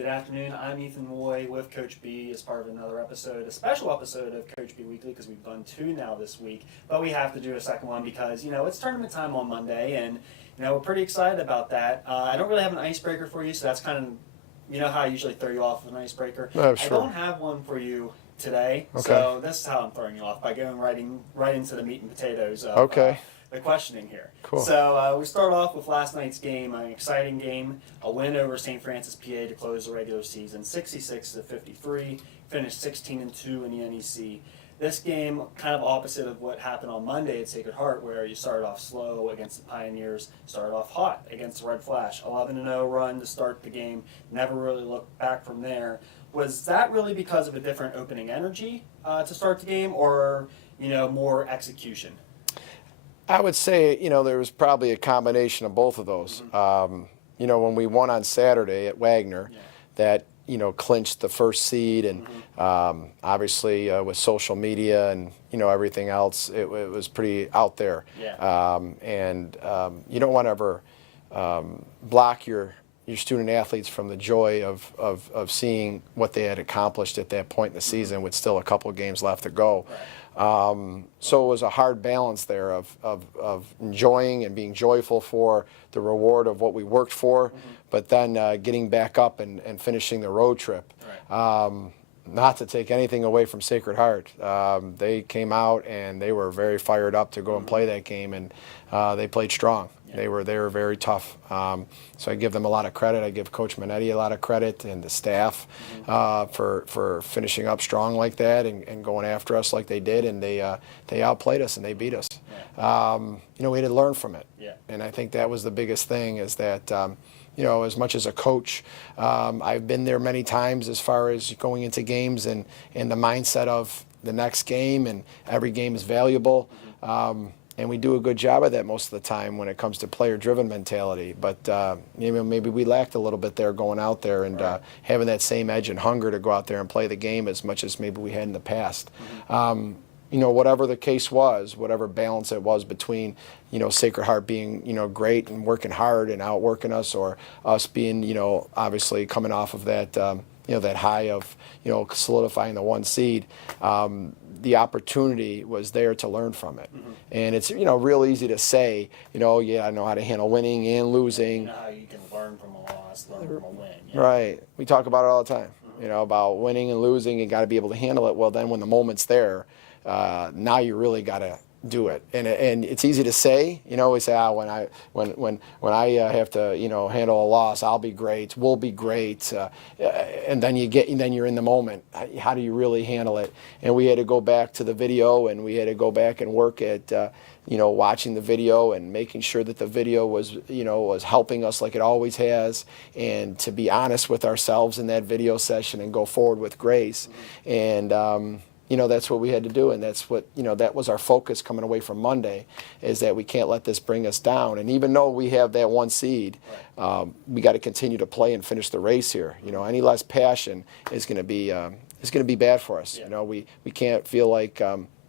Good afternoon. I'm Ethan Moy with Coach B as part of another episode, a special episode of Coach B Weekly, because we've done two now this week. But we have to do a second one because, it's tournament time on Monday, and, we're pretty excited about that. I don't really have an icebreaker for you, so that's kind of, how I usually throw you off with an icebreaker. Oh, sure. I don't have one for you today, Okay. so this is how I'm throwing you off, by going right into the meat and potatoes of the questioning here. Cool. So we start off with last night's game, an exciting game, a win over St. Francis, PA to close the regular season, 66-53, finished 16-2 in the NEC. This game, kind of opposite of what happened on Monday at Sacred Heart, where you started off slow against the Pioneers, started off hot against the Red Flash, 11-0 run to start the game, never really looked back from there. Was that really because of a different opening energy to start the game, or more execution? I would say, there was probably a combination of both of those. Mm-hmm. When we won on Saturday at Wagner, that, clinched the first seed, and obviously with social media and, everything else, it was pretty out there. Yeah. You don't want to ever block your student athletes from the joy of seeing what they had accomplished at that point in the season with still a couple of games left to go. Right. So it was a hard balance there of enjoying and being joyful for the reward of what we worked for, but then getting back up and finishing the road trip. Right. Not to take anything away from Sacred Heart. They came out and they were very fired up to go and play that game, and they played strong. Yeah. They were very tough. So I give them a lot of credit. I give Coach Minetti a lot of credit, and the staff for finishing up strong like that and going after us like they did, and they outplayed us and they beat us. Yeah. We had to learn from it. Yeah. And I think that was the biggest thing, is that as much as a coach, I've been there many times as far as going into games and the mindset of the next game, and every game is valuable. And we do a good job of that most of the time when it comes to player-driven mentality. But maybe we lacked a little bit there going out there and having that same edge and hunger to go out there and play the game as much as maybe we had in the past. Whatever the case was, whatever balance it was between, Sacred Heart being, great and working hard and outworking us, or us being, obviously coming off of that, that high of, solidifying the one seed. The opportunity was there to learn from it. And it's, real easy to say, I know how to handle winning and losing. You know how you can learn from a loss, learn from a win. Yeah. Right. We talk about it all the time, about winning and losing. You got to be able to handle it. Well, then when the moment's there, now you really got to do it. And it's easy to say, we say, when I have to, handle a loss, I'll be great, we'll be great. And then you're in the moment. How do you really handle it? And we had to go back to the video, and we had to go back and work at, watching the video and making sure that the video was, was helping us like it always has, and to be honest with ourselves in that video session and go forward with grace. And, that's what we had to do, and that's what, that was our focus coming away from Monday, is that we can't let this bring us down. And even though we have that one seed, we got to continue to play and finish the race here. Any less passion is going to be bad for us. Yeah. We can't feel like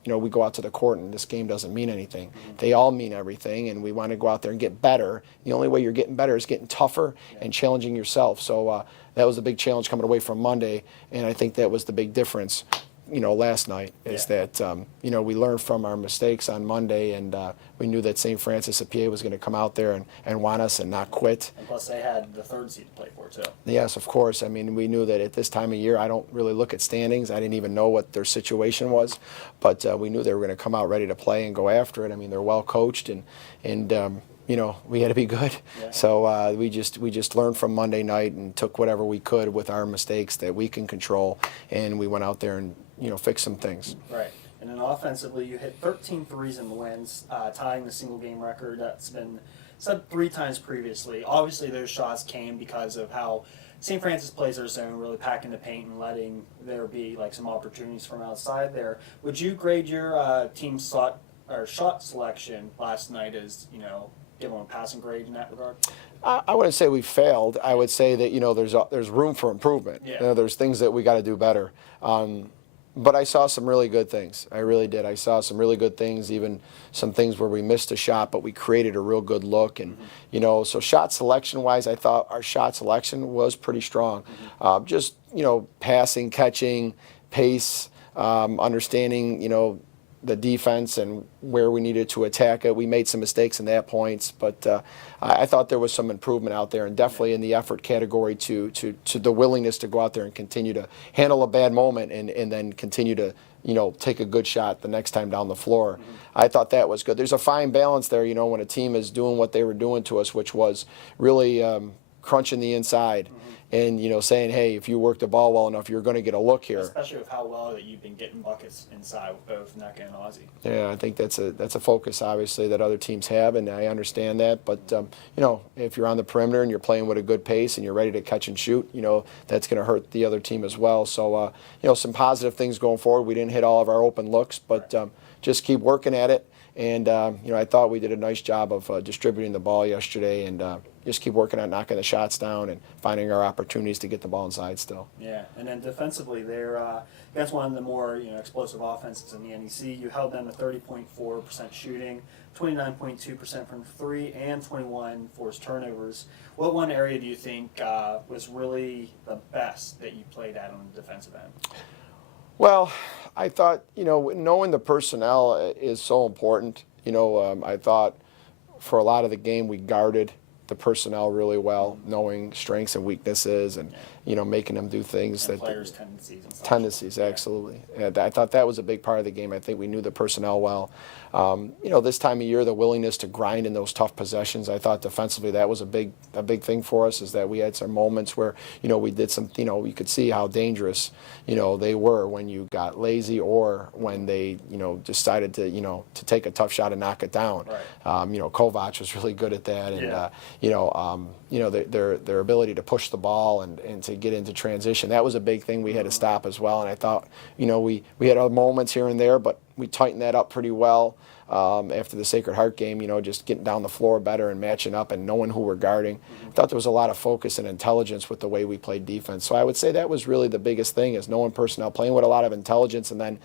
we go out to the court and this game doesn't mean anything. They all mean everything, and we want to go out there and get better. The only way you're getting better is getting tougher and challenging yourself. So that was a big challenge coming away from Monday, and I think that was the big difference. Last night is that, we learned from our mistakes on Monday, and we knew that St. Francis of PA was going to come out there and want us and not quit. And plus they had the third seed to play for, too. Yes, of course. I mean, we knew that at this time of year, I don't really look at standings. I didn't even know what their situation was, but we knew they were going to come out ready to play and go after it. I mean, they're well coached, and we had to be good. Yeah. So we just learned from Monday night and took whatever we could with our mistakes that we can control, and we went out there and fix some things. Right. And then offensively, you hit 13 threes in the wins, tying the single game record that's been set 3 times previously. Obviously, those shots came because of how St. Francis plays their zone, really packing the paint and letting there be some opportunities from outside there. Would you grade your team shot selection last night as give them a passing grade in that regard? I wouldn't say we failed. I would say that there's room for improvement. Yeah. There's things that we got to do better. But I saw some really good things. I really did. I saw some really good things, even some things where we missed a shot, but we created a real good look. And, so shot selection-wise, I thought our shot selection was pretty strong. Just, passing, catching, pace, understanding, the defense and where we needed to attack it. We made some mistakes in that points, but I thought there was some improvement out there, and definitely in the effort category to the willingness to go out there and continue to handle a bad moment and then continue to take a good shot the next time down the floor. I thought that was good. There's a fine balance there, when a team is doing what they were doing to us, which was really crunching the inside. And saying, hey, if you work the ball well enough, you're going to get a look here. Especially with how well that you've been getting buckets inside with both NECA and Aussie. Yeah, I think that's a focus, obviously, that other teams have, and I understand that. But if you're on the perimeter and you're playing with a good pace and you're ready to catch and shoot, that's going to hurt the other team as well. So some positive things going forward. We didn't hit all of our open looks, but just keep working at it. And I thought we did a nice job of distributing the ball yesterday, and just keep working on knocking the shots down and finding our opportunities to get the ball inside still. Yeah, and then defensively, that's one of the more explosive offenses in the NEC. You held them to 30.4% shooting, 29.2% from three, and 21 forced turnovers. What one area do you think was really the best that you played at on the defensive end? Well, I thought, knowing the personnel is so important. I thought for a lot of the game we guarded the personnel really well, knowing strengths and weaknesses and, making them do things and that... players' tendencies and stuff. Tendencies, absolutely. And I thought that was a big part of the game. I think we knew the personnel well. This time of year, the willingness to grind in those tough possessions, I thought defensively that was a big thing for us, is that we had some moments where, we did some, you could see how dangerous, they were when you got lazy or when they, decided to take a tough shot and knock it down. Right. Kovac was really good at that. And, their ability to push the ball and to get into transition, that was a big thing we had to stop as well. And I thought, we had other moments here and there, but we tightened that up pretty well after the Sacred Heart game, just getting down the floor better and matching up and knowing who we're guarding. I thought there was a lot of focus and intelligence with the way we played defense. So I would say that was really the biggest thing, is knowing personnel, playing with a lot of intelligence, and then,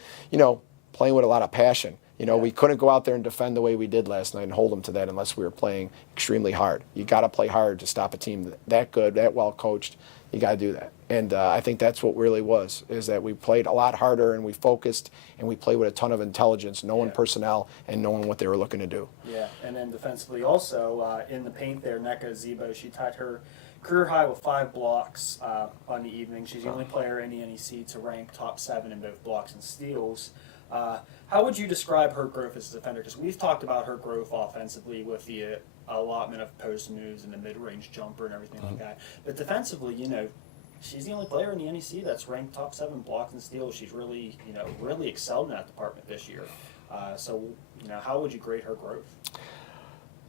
playing with a lot of passion. We couldn't go out there and defend the way we did last night and hold them to that unless we were playing extremely hard. You got to play hard to stop a team that good, that well coached. You got to do that. And I think that's what really was, is that we played a lot harder and we focused and we played with a ton of intelligence, knowing personnel and knowing what they were looking to do. Yeah, and then defensively also, in the paint there, NECA Zebo, she tied her career high with 5 blocks on the evening. She's the only player in the NEC to rank top 7 in both blocks and steals. How would you describe her growth as a defender? Because we've talked about her growth offensively with the allotment of post moves and the mid-range jumper and everything like that. But defensively, she's the only player in the NEC that's ranked top 7 blocks and steals. She's really, really excelled in that department this year. So, how would you grade her growth?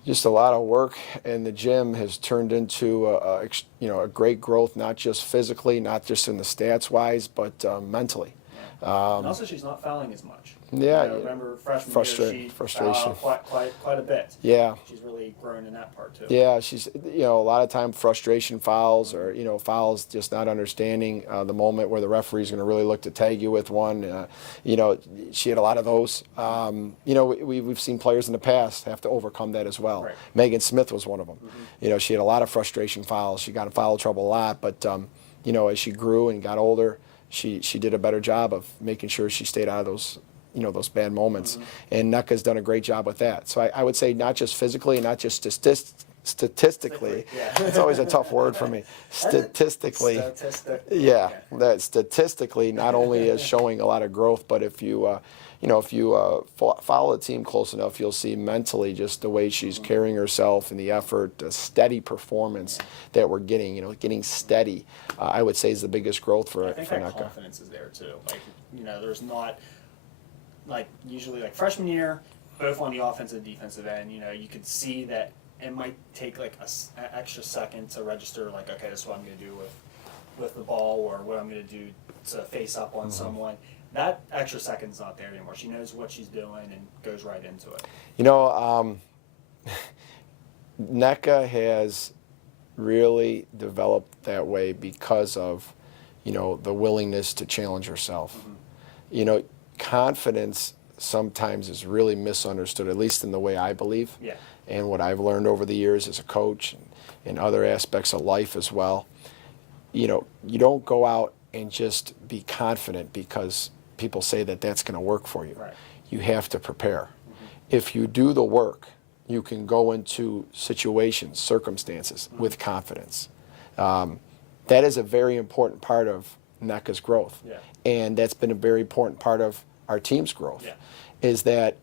Just a lot of work, and the gym has turned into a great growth, not just physically, not just in the stats wise, but mentally. And also, she's not fouling as much. Yeah, remember freshman year, she frustration, fouled quite a bit. Yeah, she's really grown in that part too. Yeah, she's a lot of time frustration fouls, or fouls just not understanding the moment where the referee's going to really look to tag you with one. She had a lot of those. We've seen players in the past have to overcome that as well. Right. Megan Smith was one of them. She had a lot of frustration fouls. She got in foul trouble a lot, but as she grew and got older, she did a better job of making sure she stayed out of those those bad moments. And NECA's done a great job with that. So I would say not just physically, not just statistically. It's always a tough word for me. Statistically. That statistically not only is showing a lot of growth, but if you follow the team close enough, you'll see mentally just the way she's carrying herself and the effort, the steady performance that we're getting. Getting steady, I would say, is the biggest growth for NECA. I think that confidence is there too. There's not. Usually freshman year, both on the offensive and defensive end, you could see that it might take an extra second to register, okay, this is what I'm going to do with the ball, or what I'm going to do to face up on someone. That extra second's not there anymore. She knows what she's doing and goes right into it. NECA has really developed that way because of, the willingness to challenge herself. you know, confidence sometimes is really misunderstood, at least in the way I believe. Yeah. And what I've learned over the years as a coach and other aspects of life as well. You know, you don't go out and just be confident because people say that that's going to work for you. Right. You have to prepare. If you do the work, you can go into situations, circumstances with confidence. That is a very important part of NECA's growth. Yeah. And that's been a very important part of our team's growth, Yeah. is that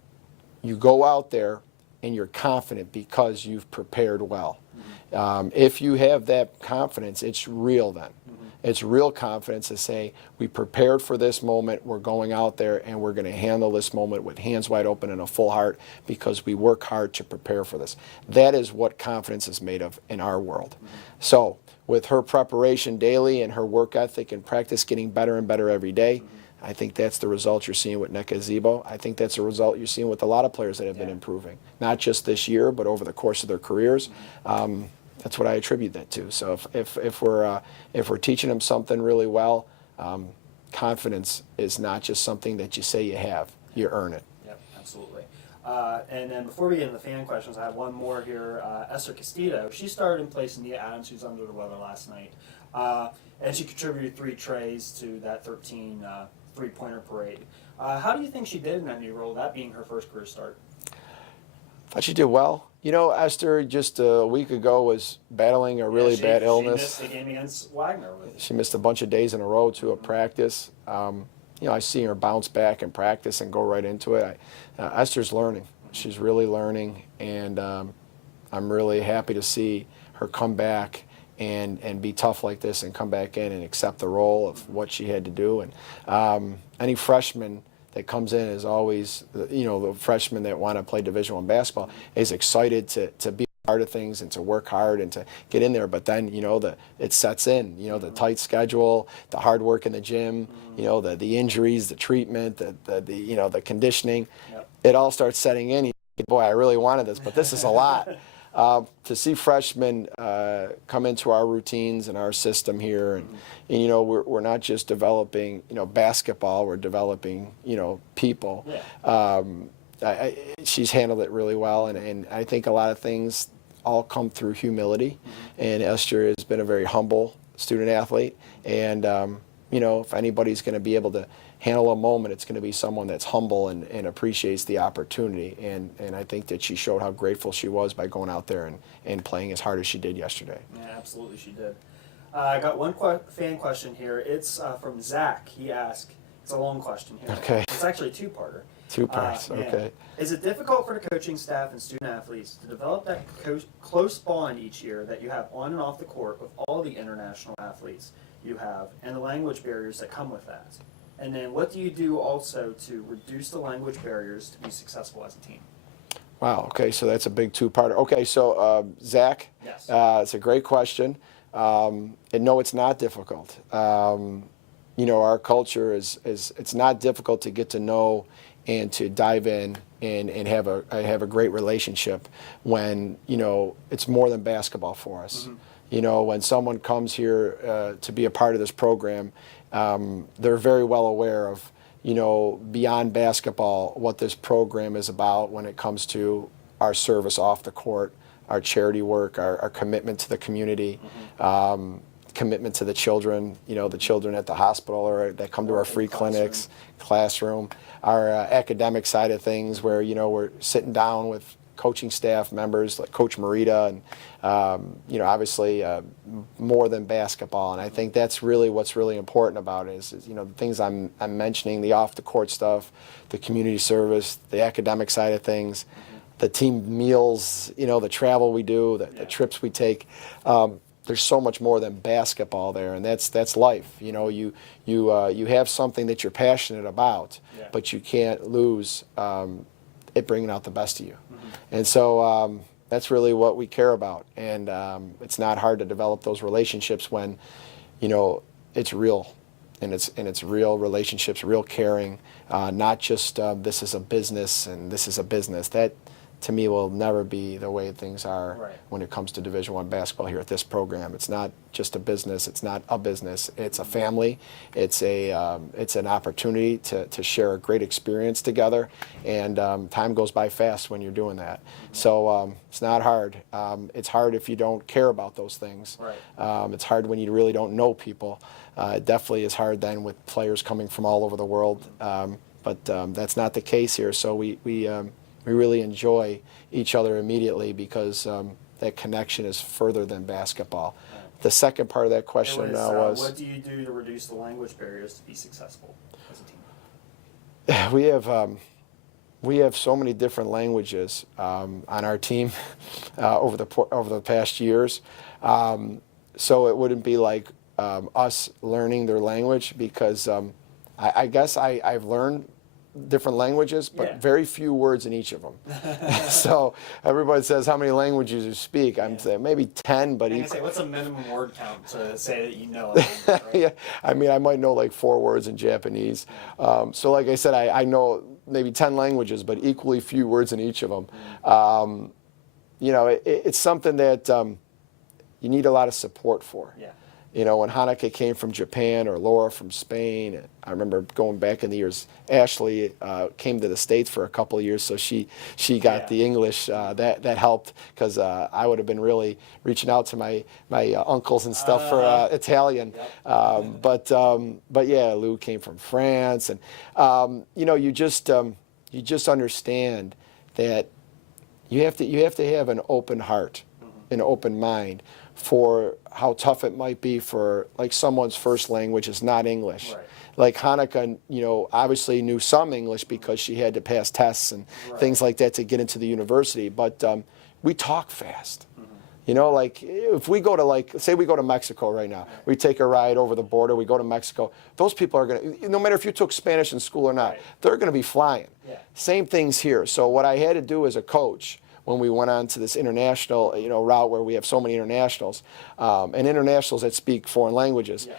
you go out there and you're confident because you've prepared well. If you have that confidence, it's real then. It's real confidence to say, we prepared for this moment, we're going out there and we're going to handle this moment with hands wide open and a full heart because we work hard to prepare for this. That is what confidence is made of in our world. So with her preparation daily and her work ethic and practice getting better and better every day, I think that's the result you're seeing with NECA Zebo. I think that's the result you're seeing with a lot of players that have been improving, not just this year, but over the course of their careers. That's what I attribute that to. So if we're teaching them something really well, confidence is not just something that you say you have. You earn it. Yep, absolutely. And then before we get into the fan questions, I have one more here. Esther Castillo, she started in place of Nia Adams, who's under the weather last night. And she contributed 3 trays to that 13 three-pointer parade. How do you think she did in that new role, that being her first career start? I thought she did well. You know, Esther just a week ago was battling a really bad illness. She missed the game against Wagner. She missed a bunch of days in a row to a practice. You know, I see her bounce back in practice and go right into it. Esther's learning. She's really learning, and I'm really happy to see her come back and be tough like this and come back in and accept the role of what she had to do. And any freshman that comes in is always, you know, the freshmen that want to play Division I basketball is excited to be a part of things and to work hard and to get in there. But then, you know, it sets in, you know, the tight schedule, the hard work in the gym, you know, the injuries, the treatment, the you know, the conditioning. Yep. It all starts setting in. Boy, I really wanted this, but this is a lot. To see freshmen come into our routines and our system here, and you know, we're not just developing, you know, basketball, we're developing, you know, people. Yeah. She's handled it really well, and I think a lot of things all come through humility, and Esther has been a very humble student athlete, and you know, if anybody's going to be able to handle a moment, it's going to be someone that's humble and appreciates the opportunity. And I think that she showed how grateful she was by going out there and playing as hard as she did yesterday. Yeah, absolutely she did. I got one fan question here. It's from Zach. He asked, it's a long question here. Okay. It's actually a two-parter. Two parts, okay. Is it difficult for the coaching staff and student athletes to develop that close bond each year that you have on and off the court with all the international athletes you have and the language barriers that come with that? And then what do you do also to reduce the language barriers to be successful as a team? Wow, okay, so that's a big two-parter. Okay, so Zach, Yes. It's a great question. And no, it's not difficult. You know, our culture it's not difficult to get to know and to dive in and have a great relationship when, you know, it's more than basketball for us. You know, when someone comes here to be a part of this program, they're very well aware of, you know, beyond basketball, what this program is about when it comes to our service off the court, our charity work, our commitment to the community, commitment to the children, you know, the children at the hospital or that come to our free clinics, classroom, our academic side of things where, you know, we're sitting down with coaching staff members like Coach Marita and, you know, obviously more than basketball. And I think that's really what's really important about it is, you know, the things I'm mentioning, the off-the-court stuff, the community service, the academic side of things, the team meals, you know, the travel we do, the trips we take. There's so much more than basketball there, and that's life. You know, you have something that you're passionate about, but you can't lose it bringing out the best of you. And so that's really what we care about. And it's not hard to develop those relationships when, you know, it's real, and it's real relationships, real caring, not just this is a business and this is a business. That to me will never be the way things are Right. when it comes to Division I basketball here at this program. It's not just a business. It's not a business. It's a family. It's an opportunity to share a great experience together, and time goes by fast when you're doing that. So it's not hard. It's hard if you don't care about those things. Right. It's hard when you really don't know people. It definitely is hard then with players coming from all over the world. But that's not the case here. So we really enjoy each other immediately because that connection is further than basketball. Right. The second part of that question was what do you do to reduce the language barriers to be successful as a team? we have so many different languages on our team over the past years. So it wouldn't be like us learning their language because I guess I've learned different languages, but Yeah. very few words in each of them. So everybody says how many languages you speak. I'm saying maybe 10, but I'm gonna say, what's a minimum word count to say that you know a language, right? yeah, I mean, I might know like 4 words in Japanese. So like I said, I know maybe 10 languages, but equally few words in each of them. You know, it's something that you need a lot of support for. Yeah. You know, when Hanukkah came from Japan or Laura from Spain, I remember going back in the years, Ashley came to the States for a couple of years, so she got Yeah. the English. That helped because I would have been really reaching out to my uncles and stuff for Italian. Yep. But yeah, Lou came from France, and you know, you just understand that you have to have an open heart, an open mind for how tough it might be for like someone's first language is not English. Right. Like Hanukkah, you know, obviously knew some English because she had to pass tests and Right. things like that to get into the university. But we talk fast. You know, like if we go to say we go to Mexico right now, we take a ride over the border, we go to Mexico, those people are going to, no matter if you took Spanish in school or not, Right. they're going to be flying. Yeah. Same things here. So what I had to do as a coach when we went on to this international, you know, route where we have so many internationals, and internationals that speak foreign languages, Yes.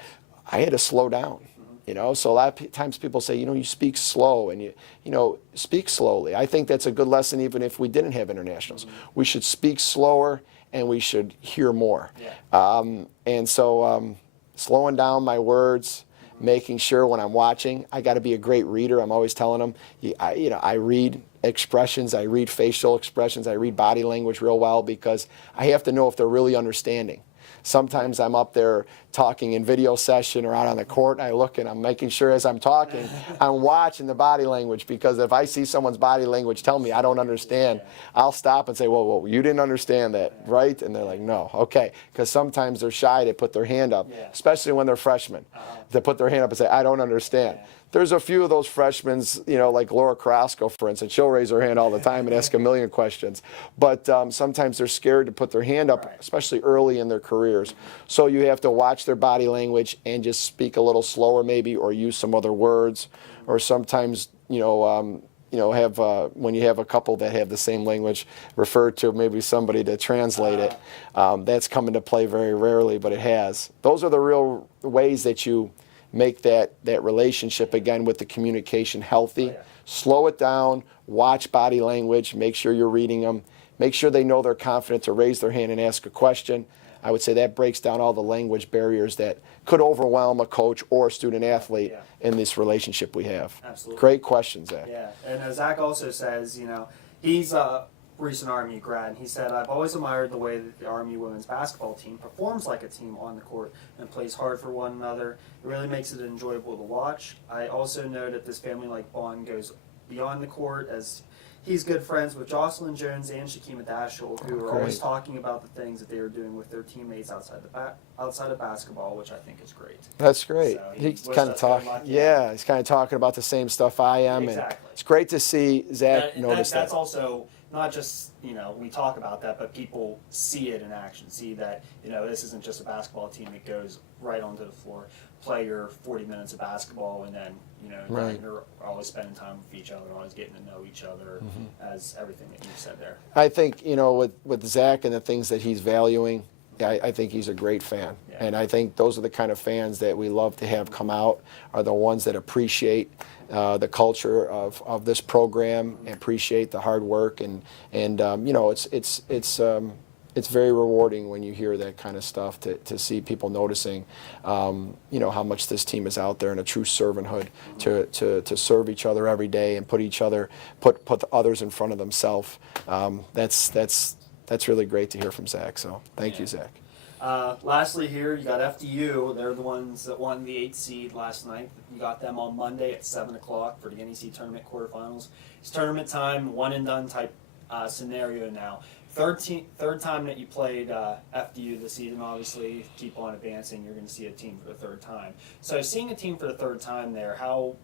I had to slow down. You know, so a lot of times people say, you know, you speak slow and you know, speak slowly. I think that's a good lesson even if we didn't have internationals. We should speak slower and we should hear more. Yeah. And so slowing down my words, making sure when I'm watching, I got to be a great reader. I'm always telling them, I read expressions, I read facial expressions, I read body language real well because I have to know if they're really understanding. Sometimes I'm up there talking in video session or out on the court, and I look and I'm making sure as I'm talking, I'm watching the body language because if I see someone's body language tell me I don't understand, I'll stop and say, whoa, you didn't understand that, right? And they're like, no, okay. Because sometimes they're shy to put their hand up, especially when they're freshmen, to put their hand up and say, I don't understand. There's a few of those freshmen, you know, like Laura Carrasco, for instance. She'll raise her hand all the time and ask a million questions. But sometimes they're scared to put their hand up, especially early in their careers. So you have to watch their body language and just speak a little slower maybe or use some other words. Or sometimes, have when you have a couple that have the same language, refer to maybe somebody to translate it. That's come into play very rarely, but it has. Those are the real ways that you make that relationship again with the communication healthy. Slow it down, watch body language, make sure you're reading them, make sure they know they're confident to raise their hand and ask a question. I would say that breaks down all the language barriers that could overwhelm a coach or a student athlete in this relationship we have. Absolutely. Great question, Zach. Yeah, and Zach also says, you know, he's a recent Army grad, and he said, I've always admired the way that the Army women's basketball team performs like a team on the court and plays hard for one another. It really makes it enjoyable to watch. I also know that this family-like bond goes beyond the court, as he's good friends with Jocelyn Jones and Shakima Dashel, who are always talking about the things that they are doing with their teammates outside of basketball, which I think is great. That's great. So He's kind of talking. Yeah, he's kind of talking about the same stuff I am. Exactly. And it's great to see Zach notice that. That's also not just, you know, we talk about that, but people see it in action, see that, you know, this isn't just a basketball team that goes right onto the floor, play your 40 minutes of basketball, and then, you know, you're always spending time with each other, always getting to know each other, as everything that you said there. I think, you know, with Zach and the things that he's valuing, I think he's a great fan. Yeah. And I think those are the kind of fans that we love to have come out, are the ones that appreciate the culture of this program, and appreciate the hard work, and you know, it's very rewarding when you hear that kind of stuff, to see people noticing, you know, how much this team is out there in a true servanthood to serve each other every day and put the others in front of themselves. That's really great to hear from Zach. So thank you, Zach. Lastly here, you got FDU. They're the ones that won the 8th seed last night. You got them on Monday at 7 o'clock for the NEC Tournament quarterfinals. It's tournament time, one and done type scenario now. Third time that you played FDU this season, obviously, keep on advancing, you're going to see a team for the third time. So seeing a team for the third time there, how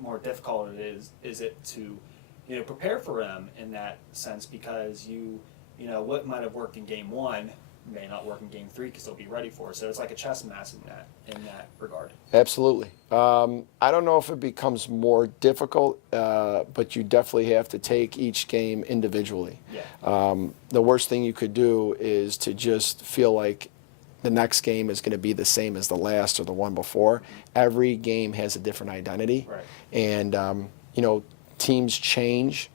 more difficult is it to, you know, prepare for them in that sense, because you know, what might have worked in game 1 may not work in game 3 because they'll be ready for it. So it's like a chess match in that regard. Absolutely. I don't know if it becomes more difficult, but you definitely have to take each game individually. Yeah. The worst thing you could do is to just feel like the next game is going to be the same as the last or the one before. Every game has a different identity. Right. And, you know, teams change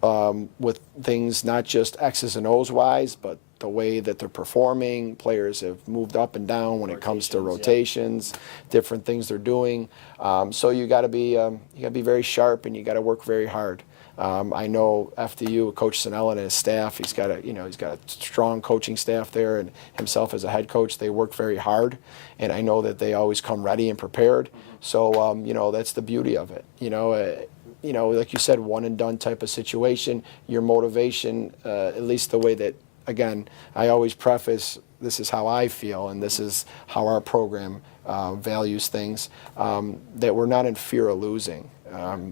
with things not just X's and O's wise, but the way that they're performing. Players have moved up and down when it comes to rotations, different things they're doing. So you got to be very sharp, and you got to work very hard. I know FDU, Coach Sinella and his staff, he's got a strong coaching staff there, and himself as a head coach, they work very hard, and I know that they always come ready and prepared. So you know, that's the beauty of it. You know, like you said, one and done type of situation. Your motivation, at least the way that, again, I always preface, this is how I feel, and this is how our program values things, that we're not in fear of losing.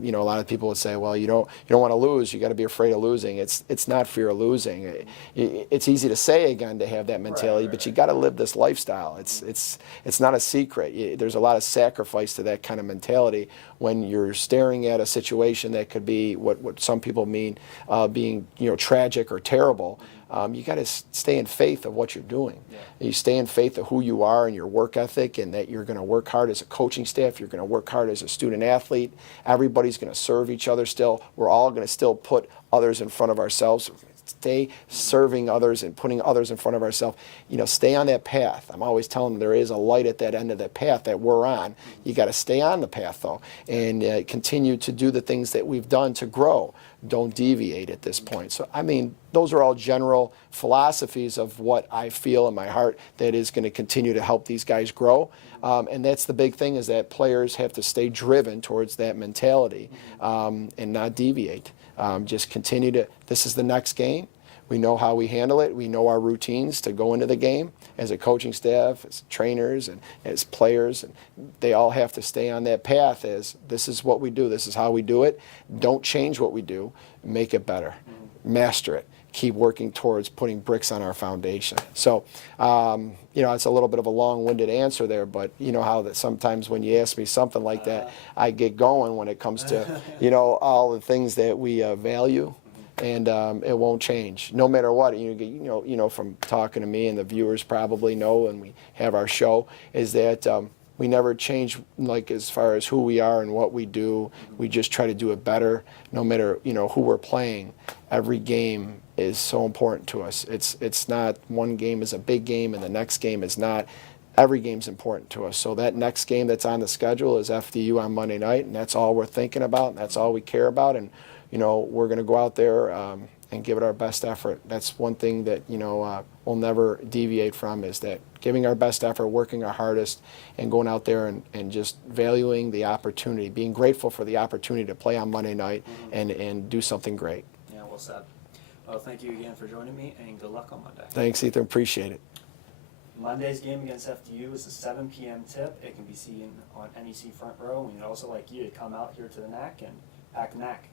You know, a lot of people would say, well, you don't want to lose, you got to be afraid of losing. It's not fear of losing. It's easy to say, again, to have that mentality, but you got to live this lifestyle. It's not a secret. There's a lot of sacrifice to that kind of mentality when you're staring at a situation that could be what some people mean being, you know, tragic or terrible. You got to stay in faith of what you're doing. Yeah. You stay in faith of who you are and your work ethic, and that you're going to work hard as a coaching staff. You're going to work hard as a student athlete. Everybody's going to serve each other still. We're all going to still put others in front of ourselves. Stay serving others and putting others in front of ourselves. You know, stay on that path. I'm always telling them there is a light at that end of that path that we're on. You got to stay on the path, though, and continue to do the things that we've done to grow. Don't deviate at this point. So, I mean, those are all general philosophies of what I feel in my heart that is going to continue to help these guys grow. And that's the big thing, is that players have to stay driven towards that mentality and not deviate. Just continue to, this is the next game. We know how we handle it. We know our routines to go into the game as a coaching staff, as trainers, and as players. And they all have to stay on that path as this is what we do. This is how we do it. Don't change what we do. Make it better. Master it. Keep working towards putting bricks on our foundation. So, you know, it's a little bit of a long-winded answer there, but you know how that sometimes when you ask me something like that, I get going when it comes to, you know, all the things that we value. And it won't change, no matter what. You know, from talking to me, and the viewers probably know, and we have our show, is that we never change, like, as far as who we are and what we do. We just try to do it better, no matter, you know, who we're playing. Every game is so important to us. It's not one game is a big game and the next game is not. Every game's important to us. So that next game that's on the schedule is FDU on Monday night, and that's all we're thinking about, and that's all we care about. And you know, we're going to go out there and give it our best effort. That's one thing that, you know, we'll never deviate from, is that giving our best effort, working our hardest, and going out there and just valuing the opportunity, being grateful for the opportunity to play on Monday night and do something great. Yeah, well said. Well, thank you again for joining me, and good luck on Monday. Thanks, Ethan. Appreciate it. Monday's game against FDU is a 7 p.m. tip. It can be seen on NEC Front Row. We'd also like you to come out here to the NEC and pack the NEC.